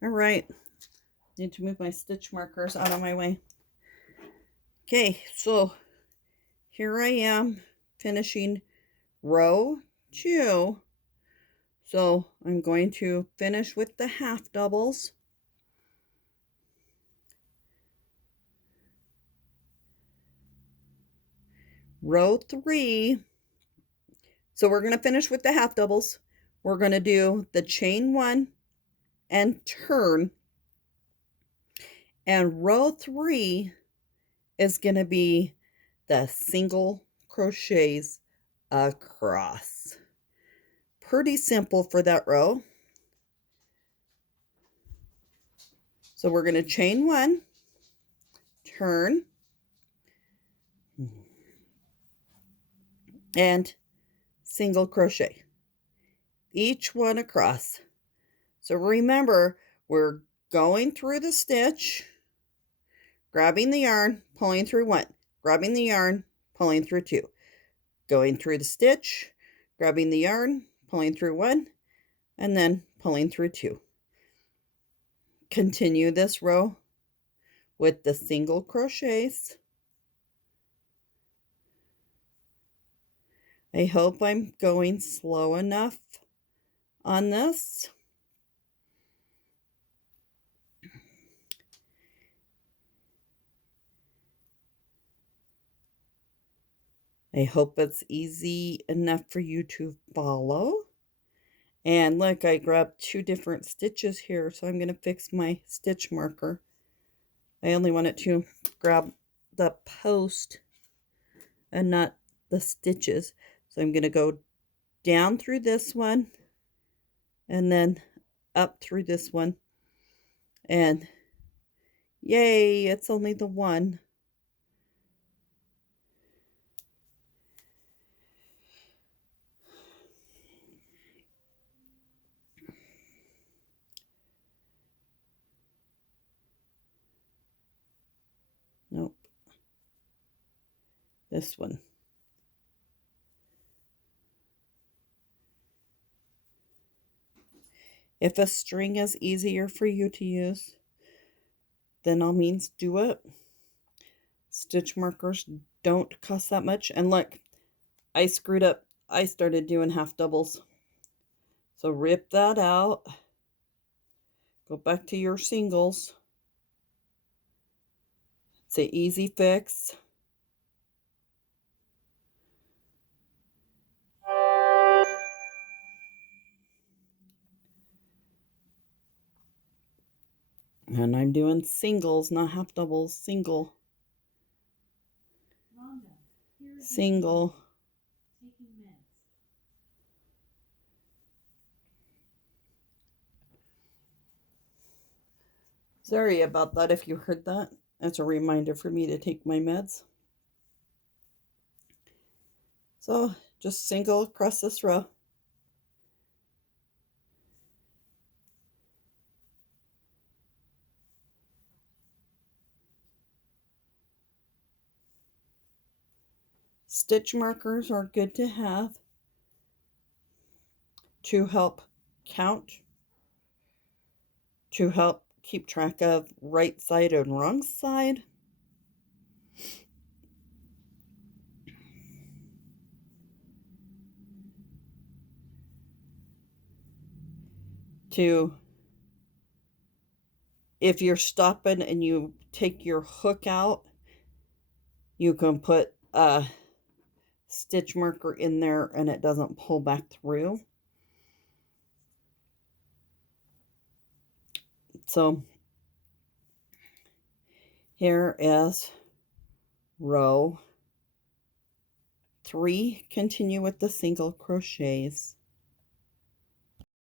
All right, need to move my stitch markers out of my way. Okay, so here I am finishing row 2. So I'm going to finish with the half doubles. Row 3. So we're going to finish with the half doubles. We're going to do the chain 1 and turn. And row 3 is going to be the single crochets across. Pretty simple for that row. So we're going to chain 1, turn, and single crochet. Each one across. So remember, we're going through the stitch, grabbing the yarn, pulling through 1, grabbing the yarn, pulling through 2, going through the stitch, grabbing the yarn, pulling through 1, and then pulling through 2. Continue this row with the single crochets. I hope I'm going slow enough on this. I hope it's easy enough for you to follow. And look, I grabbed 2 different stitches here, so I'm going to fix my stitch marker. I only wanted to grab the post and not the stitches. So I'm going to go down through this one and then up through this one. And yay, it's only the one. Nope. This one. If a string is easier for you to use, then all means do it. Stitch markers don't cost that much. And look, I screwed up. I started doing half doubles. So rip that out. Go back to your singles. It's an easy fix. And I'm doing singles, not half doubles. Single. Rhonda, single. Sorry about that if you heard that. That's a reminder for me to take my meds. So just single across this row. Stitch markers are good to have to help count, to help keep track of right side and wrong side. To, if you're stopping and you take your hook out, you can put a stitch marker in there and it doesn't pull back through. So here is row 3. Continue with the single crochets.